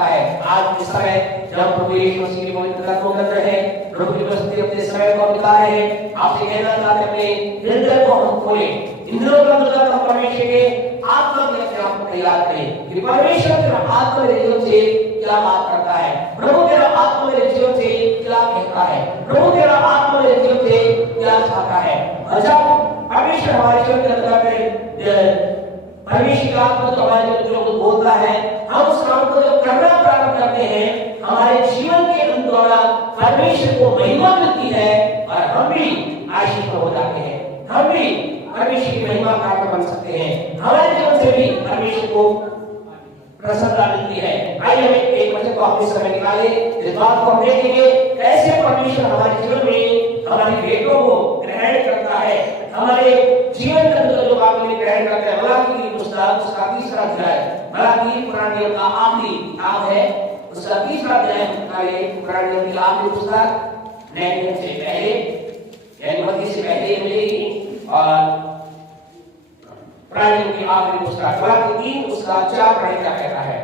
करता है। आज के समय जब प्रभु यीशु मसीह की पवित्र कर्मों कर रहे हैं, प्रभु की उपस्थिति अपने समय को बिता रहे हैं, आपसे कहना चाहते अपने हृदय को हम खोले, इंद्रियों का मतलब हम परमेश्वर के आत्मा के अपने आप को तैयार करें कि परमेश्वर तेरा आत्मा मेरे जीवन से क्या बात करता है, प्रभु तेरा आत्मा मेरे जीवन से क्या कहता है, प्रभु तेरा आत्मा मेरे जीवन से क्या चाहता है। और जब परमेश्वर हमारे जीवन के अंदर परमेश्वर का आत्मा तो हमारे जीवन को बोलता है, हम उस काम को जब करना प्रारंभ करते हैं, हमारे जीवन के द्वारा परमेश्वर को महिमा मिलती है और हम भी आशीष हो जाते हैं, हम भी परमेश्वर की महिमा का कारण बन सकते हैं, हमारे जीवन से भी परमेश्वर को प्रसन्नता मिलती है। आइए हम एक वचन को अपने समय निकाले, इस बात को हम देखेंगे कैसे परमेश्वर हमारे जीवन में हमारी भेंटों को ग्रहण करता है, हमारे जीवन के अंदर जो बात में ग्रहण करता है। मलाकी की पुस्तक उसका 3रा अध्याय, मलाकी पुराने नियम का आखिरी किताब है, उसका 3रा अध्याय पुराने नियम की आखिरी पुस्तक, नए नियम से पहले यानी मत्ती से पहले मिलेगी और पुराने नियम की आखिरी पुस्तक मलाकी 3 उसका 4 पढ़े क्या कहता है।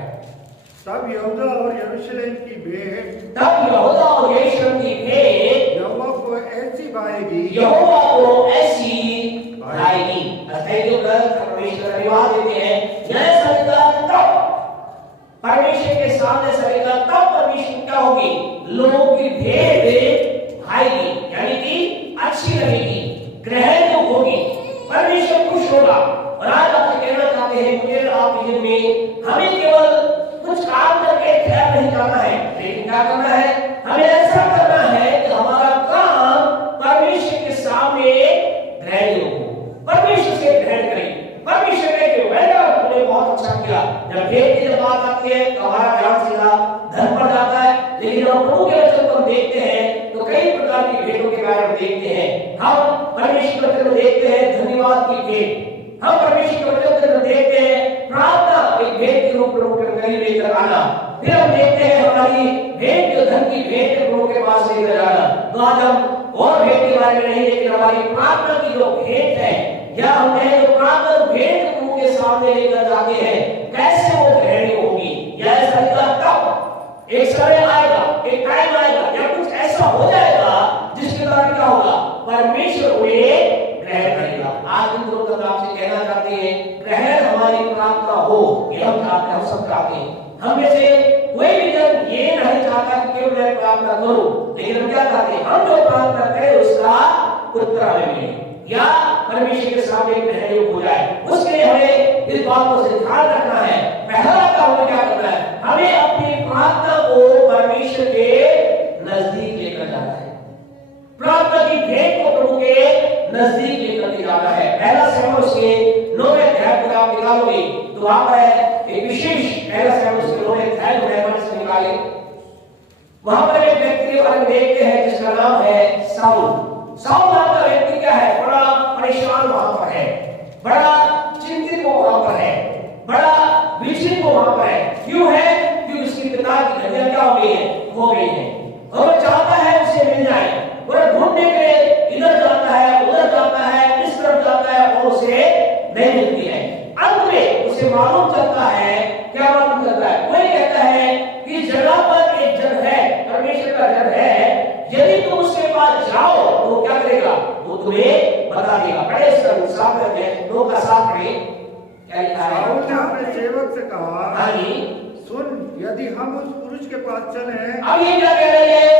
तब यहूदा और यरूशलेम की भेंट, तब यहूदा और यरूशलेम की भेंट यहोवा को ऐसी भाएगी, यहोवा को ऐसी भाएगी। थैंक यू ब्रदर, परमेश्वर धन्यवाद देते हैं। यह सरेगा तब परमेश्वर के सामने सरेगा तब परमेश्वर क्या होगी, लोगों की भेंट भाएगी, यानी कि अच्छी लगेगी, ग्रहण होगी, परमेश्वर खुश होगा। और आज आपसे कहना चाहते हैं मुझे आप जीवन में हमें केवल कुछ काम करके ठहर नहीं जाना है, लेकिन क्या करना है, हमें ऐसा करना है कि हमारा काम परमेश्वर के सामने ग्रहण हो, परमेश्वर से ग्रहण करें, परमेश्वर ने जो है तुमने बहुत अच्छा किया। जब भेंट की बात आती है तो हमारा ध्यान सीधा धन पर जाता है, लेकिन जब प्रभु के वचन को देखते हैं तो कई प्रकार की भेंटों के बारे में देखते हैं। हम परमेश्वर के वचन को देखते हैं धन्यवाद की भेंट, हम परमेश्वर के वचन को देखते हैं प्रार्थना एक भेंट के रूप में करीब लेकर आना, फिर हम देखते हैं हमारी भेंट जो धन की भेंट प्रभु के पास लेकर जाना। तो आज हम और भेंट के बारे में नहीं, लेकिन हमारी प्रार्थना की जो भेंट है या हम कहें जो प्रार्थना भेंट प्रभु के सामने लेकर जाते हैं, कैसे वो ग्रहणीय होगी। या ऐसा तब एक समय आएगा, एक टाइम आएगा या कुछ ऐसा हो जाएगा जिसके द्वारा क्या होगा, परमेश्वर उन्हें ग्रहण करेगा। आज इन दोनों का आपसे कहना चाहते हैं ग्रहण हमारी प्रार्थना हो, ये हम चाहते हैं, हम सब चाहते हैं। हम में से कोई भी जन ये नहीं चाहता कि केवल मैं प्रार्थना करूं, लेकिन हम क्या चाहते हैं, हम जो प्रार्थना करें उसका उत्तर हमें मिले या परमेश्वर के सामने ग्रहण हो जाए। उसके लिए हमें इस बात को ध्यान रखना है। पहला काम हमें क्या करना है, हमें अपनी प्रार्थना को परमेश्वर के नजदीक लेकर जाना है, प्रार्थना की भेंट को प्रभु के नजदीक लेकर जाना है। पहला शमूएल उसके 9वें अध्याय को आप निकालोगे तो वहां पर एक विशेष पहला शमूएल उसके 9वें अध्याय को मैं से निकाले, वहां पर एक व्यक्ति के बारे में देखते हैं जिसका नाम है साउल। साउल नाम का व्यक्ति क्या है, बड़ा परेशान वहां पर है, बड़ा चिंतित वो वहां पर है, बड़ा विचलित वो वहां पर है। क्यों है, क्योंकि उसके पिता की हत्या क्या हो गई है और वो चाहता है उसे मिल जाए, वो ढूंढने के लिए इधर जाता है उधर जाता है इस तरफ जाता है और उसे नहीं मिलती है। अंत में उसे मालूम चलता है, क्या मालूम चलता है, कोई कहता है कि जगह पर एक जन है, परमेश्वर का जन है, यदि तुम उसके पास जाओ तो वो क्या करेगा, वो तुम्हें बता देगा। पढ़े इसका साथ करते हैं, 2 का 7 पढ़े क्या लिखा है। साउल ने अपने सेवक से कहा, हाँ जी, सुन, यदि हम उस पुरुष के पास चलें। अब ये क्या कह रहे हैं,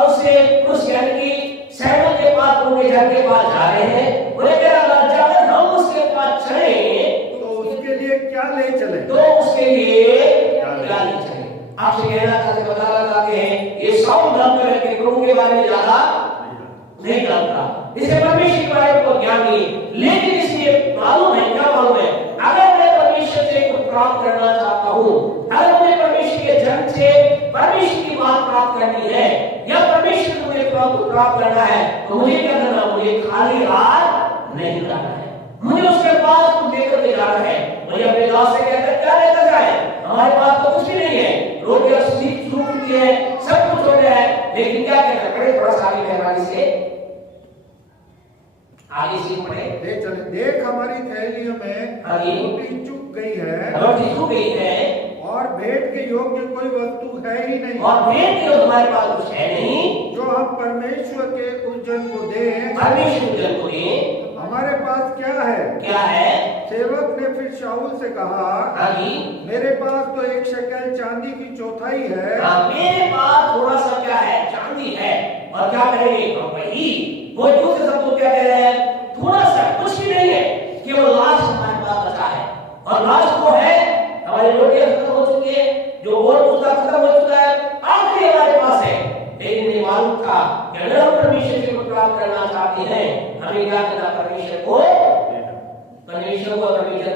उससे पुरुष यानी कि सैमुएल के पास, उनके घर के पास जा रहे हैं, उन्हें कह रहा है अगर हम उसके पास चलें तो उसके लिए क्या ले चले, तो उसके लिए क्या ले चले। आपसे कहना चाहते, बताना चाहते हैं ये साउल नाम का व्यक्ति प्रभु के बारे में ज्यादा नहीं जानता, इसे परमेश्वर के बारे में ज्ञान नहीं, लेकिन इसे मालूम है, क्या मालूम है, अगर मैं परमेश्वर से कुछ प्राप्त करना चाहता हूँ, अगर मुझे परमेश्वर के जन से परमेश्वर की बात प्राप्त करनी है या परमेश्वर को मुझे प्राप्त करना है, तो मुझे क्या करना, मुझे खाली हाथ नहीं जाना है, मुझे उसके पास कुछ लेकर के जाना है। मुझे अपने दास से कहकर क्या लेकर जाए, हमारे पास तो कुछ भी नहीं है, रोटियां सूख चुकी है, सब कुछ हो गया है, लेकिन क्या कहना, बड़े थोड़ा सा आगे मेहरबानी से आगे सीख पड़े, ले चले। देख हमारी थैलियों में रोटी चुक गई है, रोटी चुक गई है, और भेंट के योग्य कोई वस्तु है ही नहीं, और भेंट के हमारे पास कुछ है नहीं जो हम परमेश्वर के उस जन को दें। परमेश्वर जन को दें। हमारे पास क्या है? क्या है? सेवक ने फिर शाऊल से कहा, हाँ जी, मेरे पास तो 1 शेकेल चांदी की चौथाई है। हाँ, मेरे पास थोड़ा सा क्या है? चांदी है। और क्या करेंगे हम? वही वो दूसरे शब्दों क्या कह रहे हैं? थोड़ा सा, कुछ भी नहीं है, केवल लाश हमारे पास बचा है। और लाश वो है, हमारी रोटियां खत्म हो चुकी है, जो और उसका खत्म हो चुका है, आखिरी हमारे पास है। लेकिन नहीं मालूम था कि अगर हम परमेश्वर को प्राप्त करना चाहते हैं, हमें क्या करना? परमेश्वर को परमेश्वर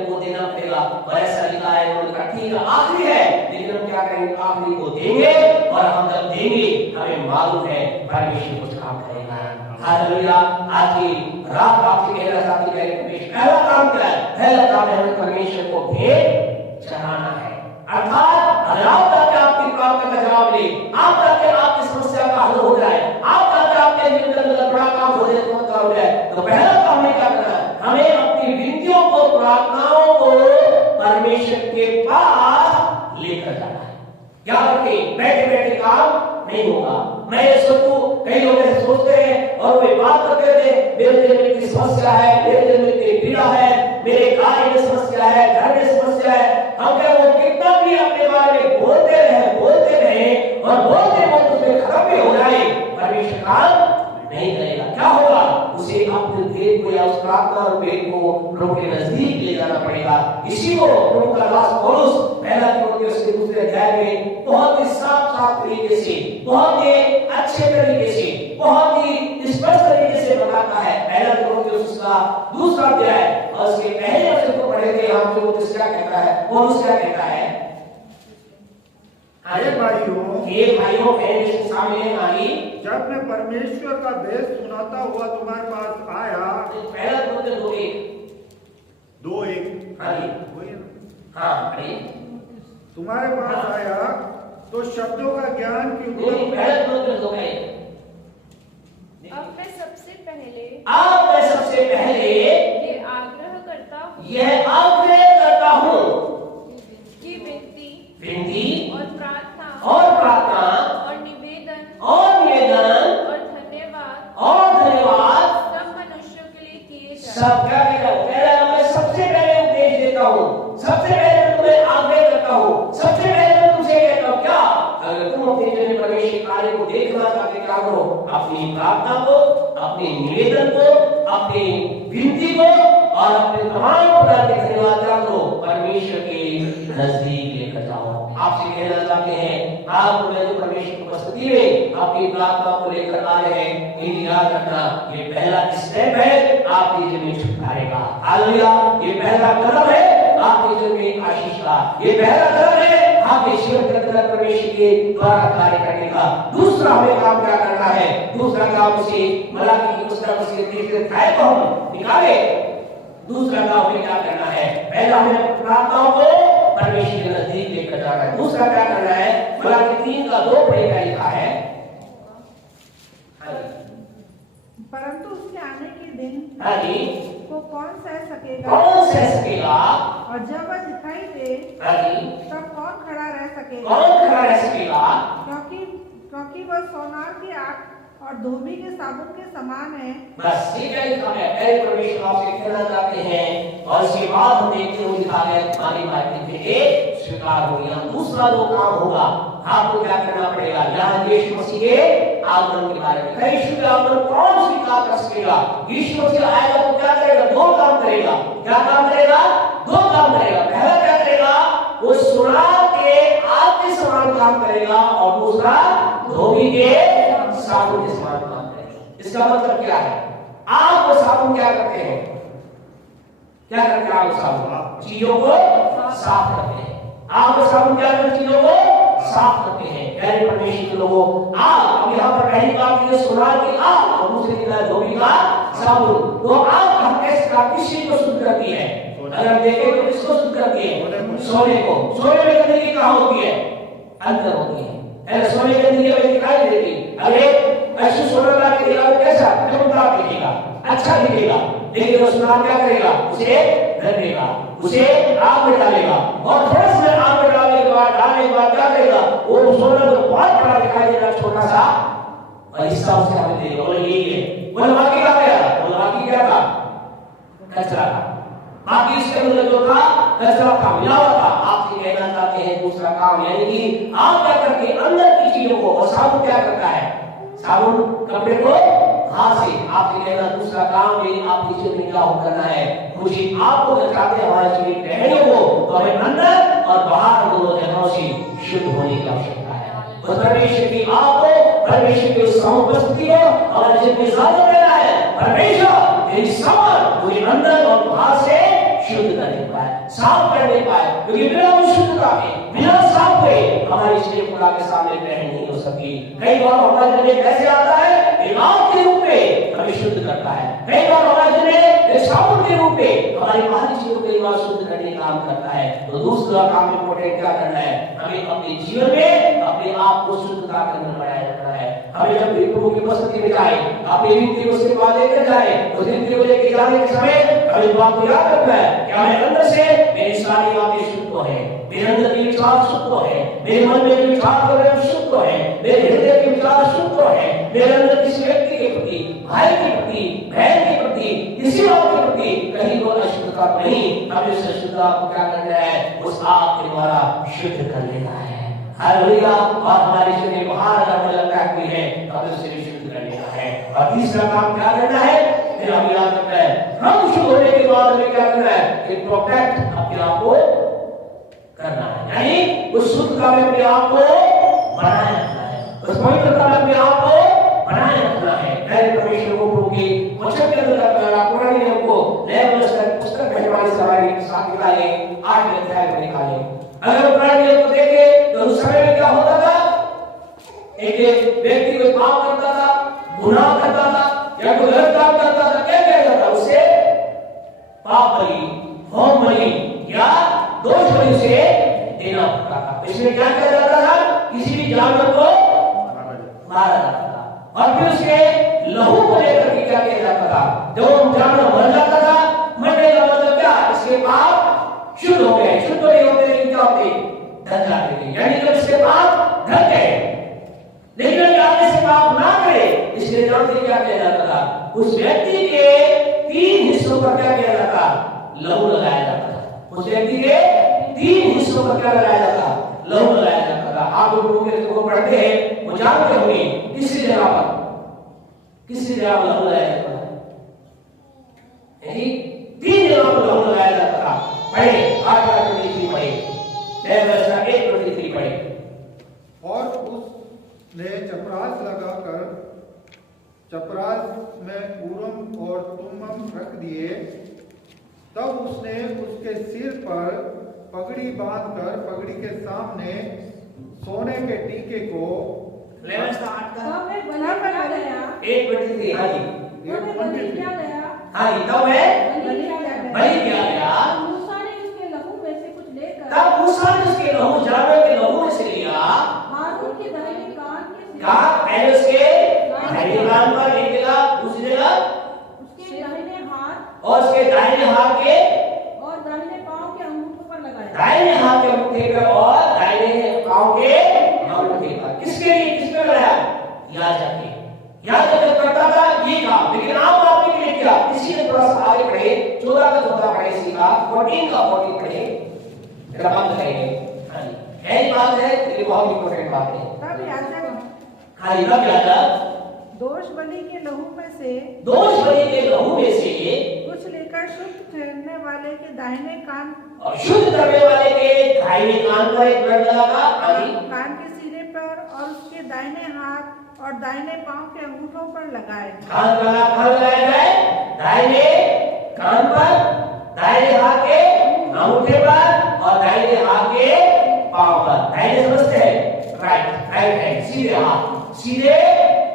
को देना पड़ेगा। और ऐसा लिखा है, उन्होंने कहा ठीक है आखिरी है, लेकिन हम क्या करेंगे? आखिरी को देंगे। और हम जब देंगे, हमें मालूम है परमेश्वर कुछ काम करेगा। हालेलुया। आज की रात आपसे कहना चाहती है, पहला काम क्या है? पहला काम है हमें परमेश्वर को भेंट चढ़ाना है। अर्थात अगर आप चाहते आपकी प्रार्थना का जवाब ले, आप चाहते आपकी समस्या का हल हो जाए, आप चाहते आपके जीवन में बड़ा काम हो जाए, तो पहला काम हमें क्या करना है? हमें अपनी विनतियों को, प्रार्थनाओं को परमेश्वर के पास लेकर जाना है। याद रखिए, बैठे बैठे काम नहीं होगा। मैं सोचूं, कई लोग ऐसे सोचते हैं और वे बात करते थे, मेरे दिल में इतनी समस्या है, मेरे दिल में इतनी पीड़ा है, मेरे कार्य में समस्या है, घर में समस्या है। हम क्या वो कितना भी अपने बारे में बोलते रहे और बोलते बोलते उसमें खत्म भी हो जाए, परमेश्वर काम नहीं करेगा। क्या होगा? उसे अपने भेद को या उस प्रार्थना और भेद को प्रभु के नजदीक ले जाना पड़ेगा। इसी को प्रभु का दास पौलुस पहला तिमुथियुस के दूसरे अध्याय में बहुत ही साफ तरीके से, बहुत ही अच्छे तरीके से, बहुत ही स्पष्ट तरीके से बताता है। पहला तिमुथियुस का दूसरा अध्याय और उसके पहले वचन को पढ़े थे हम, तिमुथियुस क्या कहता है? पौलुस क्या कहता है? हे भाइयों, बहन सामने आई, जब मैं परमेश्वर का भेद सुनाता हुआ तुम्हारे पास आया। पहला तिमुथियुस 2:1 हाँ, तुम्हारे पास आया तो शब्दों का ज्ञान की अब मैं सबसे पहले ये आग्रह करता हूँ कि विनती और प्रार्थना और निवेदन और धन्यवाद सब मनुष्यों के लिए किए जाए। सब क्या कह रहा हूँ? मैं सबसे पहले उपदेश देता हूँ, सबसे पहले तुम्हें आग्रह करता हूँ, सबसे पहले मैं तुमसे कहता हूँ क्या? अगर तुम अपने जीवन परमेश्वर कार्य को देखना चाहते, क्या करो? अपनी प्रार्थना को, अपने निवेदन को, अपनी विनती को और अपने तमाम प्रकार के धन्यवाद करो, परमेश्वर के नजदीक लेकर जाओ। आपसे कहना चाहते हैं, आप जो परमेश्वर की उपस्थिति में अपनी प्रार्थना को लेकर आ रहे हैं, इन याद रखना, ये पहला स्टेप है आपकी जीवन में छुटकारे का। हालेलुया। ये पहला कदम है आपके जीवन में आशीष का। ये पहला कदम है आपके जीवन के अंदर परमेश्वर के द्वारा कार्य करने का। दूसरा हमें काम क्या करना है? दूसरा काम उसे मलाकी की पुस्तक उसके 3 अध्याय को हम निकाले। दूसरा काम हमें क्या करना है? पहला हमें प्रार्थनाओं को परमेश्वर के नजदीक लेकर जाना है। दूसरा क्या करना है? मलाकी 3 का 2 पढ़े का लिखा है, परंतु उसके आने के दिन को कौन सह सकेगा? कौन सह सकेगा? और जब वह दिखाई दे तब कौन खड़ा रह सकेगा? कौन खड़ा रह सकेगा? क्योंकि वह सोनार की आग और धोबी के साबुन के समान है। बस ठीक है, लिखा है। पहले परमेश्वर आपसे कहना चाहते हैं और इसके बाद हम देखते हुए लिखा है तुम्हारी बातें स्वीकार हो गया। दूसरा जो काम होगा आपको क्या करना पड़ेगा? यहाँ यीशु मसीह के आगमन के बारे में, यीशु का आगमन कौन स्वीकार कर सकेगा? यीशु मसीह आएगा तो क्या करेगा? 2 काम करेगा। क्या काम करेगा? 2 काम करेगा। पहला क्या करेगा? वो सुनार के आग के समान काम करेगा और दूसरा धोबी के साबुन के समान काम करेगा। इसका मतलब क्या है? आग और साबुन क्या करते हैं? क्या करते हैं? आग और साबुन चीजों को साफ करते हैं। आग और साबुन क्या करते हैं? चीजों को साफ करते हैं। प्यारे परमेश्वर के लोगों, आग, अब यहाँ पर पहली बात ये सुनार की आग और दूसरी निकला धोबी का साबुन। तो आग हम किस चीज को शुद्ध करती है? अगर देखें तो किसको शुद्ध करती है? सोने को। सोने में गंदगी कहाँ होती है? अंदर होती है। सोने की गंदगी हमें दिखाई देती। अरे ऐसे सोना ला के दिखा तो कैसा? चमकदार दिखेगा, अच्छा दिखेगा। लेकिन वो सुनार क्या करेगा? उसे रगड़ेगा, उसे आग में डालेगा और थोड़ा समय आग में डालने के बाद डालने के बाद क्या करेगा, वो सोना तो बहुत बड़ा दिखाई देगा, छोटा सा और हिस्सा उससे हमें देगा, बोले यही है। बोले बाकी क्या गया, बोले बाकी क्या था, कचरा था, बाकी इसके अंदर जो था कचरा था, मिला हुआ था। आपसे कहना चाहते हैं दूसरा काम, यानी कि आप क्या करके अंदर की चीजों को, और साबुन क्या करता है, साबुन कपड़े को हाथ से, आपसे कहना दूसरा काम ये आपकी जिंदगी का करना है। मुझे आपको बताते हैं हमारे शरीर रहने को, तो हमें अंदर और बाहर दोनों जगहों से शुद्ध होने की आवश्यकता है। परमेश्वर की आपको, परमेश्वर की समुपस्थिति को हमारे जिंदगी में साझा करना है। परमेश्वर मेरी समझ मुझे अंदर और बाहर से शुद्ध करने पाए, साफ करने पाए, क्योंकि बिना शुद्धता के, बिना साफ हुए हमारी शरीर खुदा के सामने ग्रहण नहीं हो सकती। कई बार हमारे दिल में कैसे आता है, एक आग के रूप में हमें शुद्ध करता है। कई बार हमारे दिल में एक साबुन के रूप में हमारी बाहरी चीजों को एक बार शुद्ध करने का काम करता है। तो दूसरा काम इम्पोर्टेंट क्या करना है, हमें अपने जीवन में अपने आप को शुद्धता के अंदर बनाए रखना है। हमें जब भी प्रभु की उपस्थिति में जाए, अपने व्यक्ति को उसके बाद लेकर जाए, उस व्यक्ति को लेकर जाने के समय हमें बात को याद रखना है कि हमें अंदर से मेरी सारी बातें शुद्ध है, मेरे अंदर के विचार शुद्ध है, मेरे मन में जो विचार कर रहे हैं शुद्ध है, मेरे हृदय के विचार शुद्ध है, मेरे अंदर किसी व्यक्ति के प्रति, भाई के प्रति, बहन के प्रति, किसी और के प्रति कहीं कोई अशुद्धता नहीं। हमें उस अशुद्धता को क्या करना है, उस आग के द्वारा शुद्ध कर लेना है। हालेलुया। और हमारे शरीर बाहर अगर लगता है कोई है तो हमें उसे शुद्ध कर लेना है। और तीसरा काम क्या करना है, मेरा हमें याद रखना है, हम शुद्ध होने के बाद हमें क्या करना है, एक प्रोटेक्ट अपने आप को करना है, यानी उस शुद्धता में अपने आप को बनाए रखना है, उस पवित्रता में अपने आप को बनाए रखना है। नए परमेश्वर को प्रभु के वचन के अंदर करना, पुराने नियम को नए पुस्तक में हमारे सवारी साथ निकाले, 8 अध्याय में निकाले। अगर पुराने नियम को देखे तो उस समय में क्या होता था, एक व्यक्ति कोई पाप करता था, गुनाह करता था या कोई गलत काम करता था, क्या किया जाता, उसे पाप बलि, होम बलि या दोष बलि से देना पड़ता था। इसमें क्या किया जाता था, किसी भी जानवर को मारा जाता था और फिर उसके लहू को लेकर के क्या किया जाता था, जब जानवर मर जाता था, मरने का मतलब क्या, इसके पाप शुद्ध हो गए, शुद्ध नहीं होते लेकिन क्या होते, ढल जाते थे, यानी जब इसके पाप ढल गए, लेकिन आगे से पाप ना करे, इसलिए जानते क्या किया जाता था, उस व्यक्ति के 3 हिस्सों पर क्या किया जाता, लहू लगाया जाता था। उस व्यक्ति के 3 हिस्सों पर क्या लगाया जाता, लहू लगाया जाता था। आप लोगों के को पढ़ते हैं, वो जानते होंगे किसी जगह पर लहू लगाया जाता था, यानी 3 जगह पर लहू लगाया जाता था। पढ़े 8:23 पढ़े, 1:23 पढ़े। और उसने चपरास लगाकर चपरास में उरम और तुम्मम रख दिए। तब उसने उसके सिर पर पगड़ी बांधकर पगड़ी के सामने सोने के टीके को तब मूसा ने उसके लहू, जानवर के लहू में से लिया, पहले उसके दाहिने कान पर एक जगह, दूसरी जगह और उसके दाहिने हाथ के और दाहिने पांव के अंगूठों पर लगाया, दाहिने हाथ के अंगूठे पर और दाहिने पांव के अंगूठे पर। किसके लिए, किस पे लगाया, याजक जब करता था ये काम, लेकिन आम आदमी के लिए क्या, इसी ने थोड़ा सा आगे बढ़े, 14 का 14 पढ़े, सीखा 14 का 14 पढ़े, जरा बात करेंगे। हां जी, यही बात है, ये बहुत इंपॉर्टेंट बात है। तब याजक दोष बलि के लहू में से कुछ लेकर शुद्ध ठहरने वाले के दाहिने कान और शुद्ध करने वाले के दाहिने कान पर एक ब्लड लगाना, कान के सिरे पर और उसके दाहिने हाथ और दाहिने पांव के अंगूठों पर लगाए। कान लगाया जाए, दाहिने कान पर, दाहिने हाथ के अंगूठे पर और दाहिने हाथ के पांव पर। दाहिने समझते हैं, राइट हैंड, सीधे हाथ, सीधे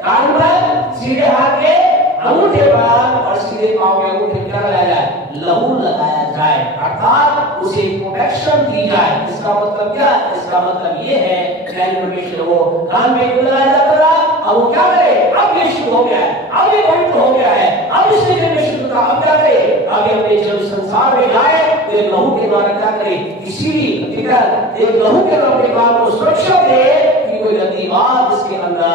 कान पर, सीधे हाथ के अंगूठे पर और सीधे पांव के अंगूठे पर लगाया जाए, लहू लगाया जाए, अर्थात उसे प्रोटेक्शन दी जाए। इसका मतलब क्या, इसका मतलब ये है कि परमेश्वर वो कान में क्यों लगाया जाता था, अब वो क्या करे, अब ये शुद्ध हो गया है, अब ये पवित्र हो गया है, अब इसने शुद्धता, अब क्या करे, अब ये अपने जब संसार में जाए तो एक लहू के द्वारा क्या करे, इसीलिए ठीक है, एक लहू के द्वारा अपने काम को सुरक्षा दे कि कोई गंदी बात इसके अंदर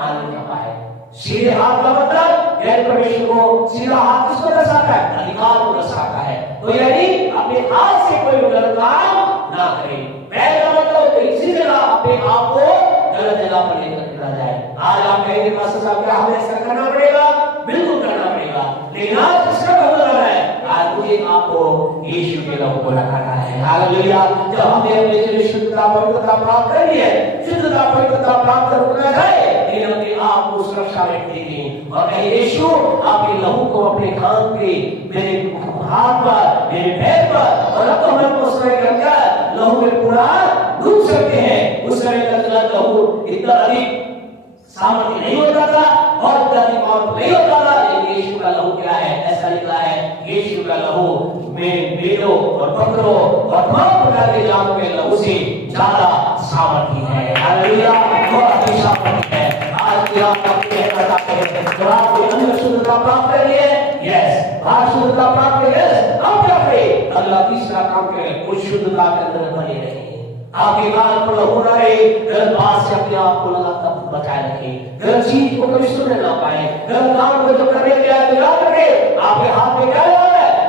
आने ना पाए। सीधे हाथ का मतलब गैर प्रवेश को, सीधा हाथ किसको दर्शाता है, अधिकार को दर्शाता है। तो यानी अपने हाथ से कोई गलत काम ना करे। पैर का मतलब किसी जगह अपने आप को गलत जगह पर लेकर चला जाए। आज आप कहेंगे मास्टर साहब क्या हमें ऐसा करना पड़ेगा, बिल्कुल करना पड़ेगा, लेकिन आज इसका मतलब है आज मुझे आपको यीशु के लहू को लगाना है। हालेलुया। जब हमने अपने लिए शुद्धता पवित्रता प्राप्त कर ली है, शुद्धता पवित्रता प्राप्त कर रुकना जाए, लेकिन अपने आप को सुरक्षा रखेंगे और कहे यीशु आपके लहू को अपने कान पे, मेरे हाथ पर, मेरे पैर पर, और अब तो हम उस समय कर लहू में पूरा डूब सकते हैं। उस समय का लहू इतना अधिक सामर्थ्य नहीं होता था और इतना अधिक पावरफुल नहीं होता था, लेकिन यीशु का लहू क्या है, ऐसा लिखा है यीशु का लहू में भेड़ों और बकरों और तमाम प्रकार के जानवरों के लहू से ज्यादा सामर्थ्य है। हालेलुया। बहुत अधिक सामर्थ्य है। आज की रात आप कहना चाहते हैं तो आपके अंदर शुद्धता प्राप्त करिए, यस, बाहर शुद्धता प्राप्त करिए, अब क्या करें, अगला तीसरा काम करें, उस शुद्धता के अंदर बने रहें। आपके कान पर लहू ना रहे, गलत बात से अपने आप को लगातार बचाए रखें, गलत चीज को कभी सुनने ना पाए, गलत काम को जो करने के लिए याद रखें। आपके हाथ में क्या है,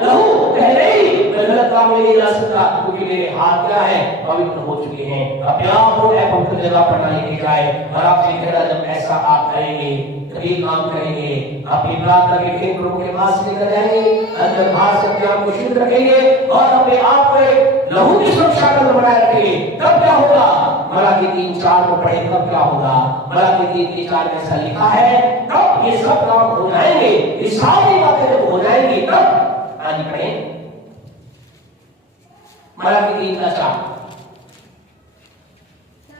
लहू, पहले ही गलत काम में नहीं जा सकता, क्योंकि मेरे हाथ क्या है, पवित्र हो चुके हैं। अपने आप को पवित्र जगह पर ना लेके जाए। और आपसे कहना, जब ऐसा आप करेंगे, कभी काम करेंगे, अपनी प्रार्थना के लिए प्रभु के पास लेकर जाएंगे, अंदर बाहर से अपने आप को शुद्ध रखेंगे और अपने आप को लहू की सुरक्षा का बनाए रखेंगे, तब क्या होगा, मलाकी 3:4 को पढ़े, तब क्या होगा, मलाकी 3:4 में ऐसा लिखा है, तब ये सब काम हो जाएंगे, ये सारी बातें जब हो जाएंगी तब आगे पढ़ें मलाकी 3:4।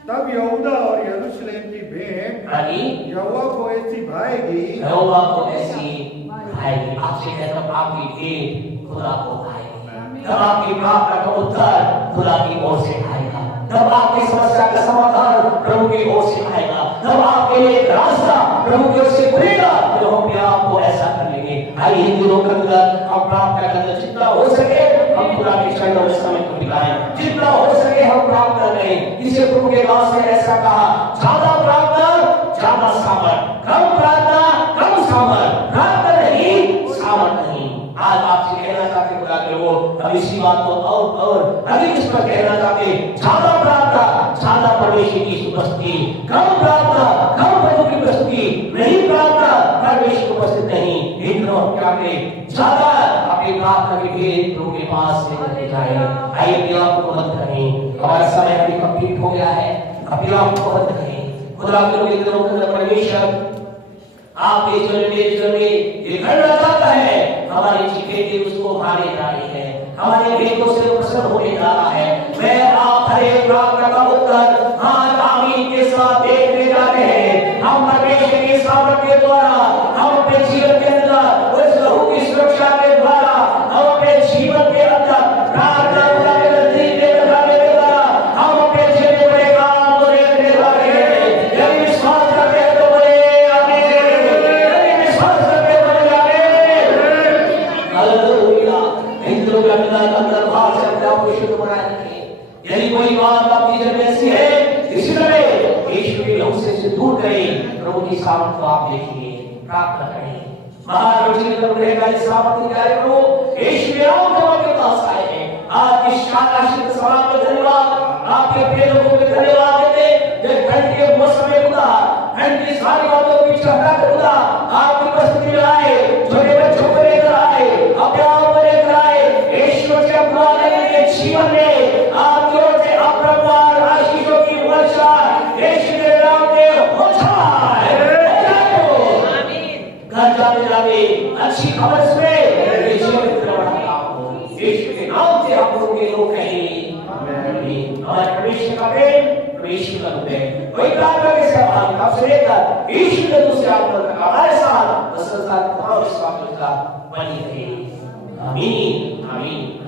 तब यहूदा और यरूशलेम की भेंट यहोवा को ऐसी भाएगी, यहोवा को ऐसी भाएगी। आपसे कहता हूं आपकी भेंट खुदा को भाएगी, तब आपकी प्रार्थना का उत्तर खुदा की ओर से आएगा, तब आपकी समस्या का समाधान प्रभु की ओर से आएगा, तब आपके लिए एक रास्ता प्रभु की ओर से खुलेगा, जो हम अपने आप को ऐसा कर लेंगे। आइए इन दिनों के अंदर हम प्रार्थना के अंदर जितना हो सके हम खुदा के चरणों में समय को बिताएं, जितना हो सके हम प्रार्थना करें। इसे प्रभु के दास ने ऐसा कहा, ज्यादा प्रार्थना ज्यादा सामर्थ, कम प्रार्थना कम सामर्थ, प्रार्थना नहीं सामर्थ नहीं। आज आपसे कहना चाहते खुदा के लोग, हम इसी बात को और अधिक इस पर कहना चाहते, ज्यादा प्रार्थना ज्यादा परमेश्वर की उपस्थिति, कम प्रार्थना कम प्रभु की उपस्थिति, नहीं प्रार्थना परमेश्वर की उपस्थिति नहीं। इन दोनों क्या करें, ज्यादा अपनी प्रार्थना के लिए प्रभु के पास लेकर जाए। आइए अपने आप को बंद करें, हमारा समय अभी कंप्लीट हो गया है, अपने आप को बंद करें। खुदा के लोग इन दिनों के अंदर परमेश्वर आपके जीवन में ये करना चाहता है, हमारी चीखें उसको भाने जा रही है, हमारे भेदों से प्रसन्न होने जा रहा है। मैं आप हर एक प्रार्थना का उत्तर हाँ आमीन के साथ देखने जा रहे हैं। हम परमेश्वर के सामर्थ्य के द्वारा, हम अपने जीवन के अंदर उस लहू की सुरक्षा के द्वारा, हम अपने जीवन के अंदर प्रार्थना के नजदीक लेकर जाने के द्वारा हम अपने जीवन में बड़े काम को देखने जा रहे हैं। यदि विश्वास करते हैं तो बड़े यदि कोई बात आपकी जब ऐसी है, इसी तरह यीशु के लहू से दूर करें, प्रभु की सामर्थ को आप देखिए, प्रार्थना करें। महाराज रहेगा इस सामर्थ क्या है, प्रभु यीशु के नाम से आपके पास आए हैं। आज इस शाकाशील समाज में धन्यवाद, आपके प्रिय लोगों को धन्यवाद देते, जब ठंड के मौसम में खुदा ठंड की सारी बातों की चर्चा कर खुदा आपकी उपस्थिति में आए, छोटे बच्चों को लेकर आए, अपने आप को लेकर आए, ईश्वर से अपना के जीवन में आपकी ओर से अपरंपार आशीषों की वर्षा यीशु के नाम में हो जाए। आमीन। घर जाने अच्छी खबर सुने, जीवन में बढ़ाता हो, यीशु के नाम से आप लोगों के लोग कहें आमीन। हमारे परमेश्वर का प्रेम, परमेश्वर का अनुग्रह, वही प्रार्थना के समान आपसे लेकर यीशु के दूसरे आत्मा तक हमारे साथ संसार तमाम विश्वास का बनी रहे। आमीन आमीन।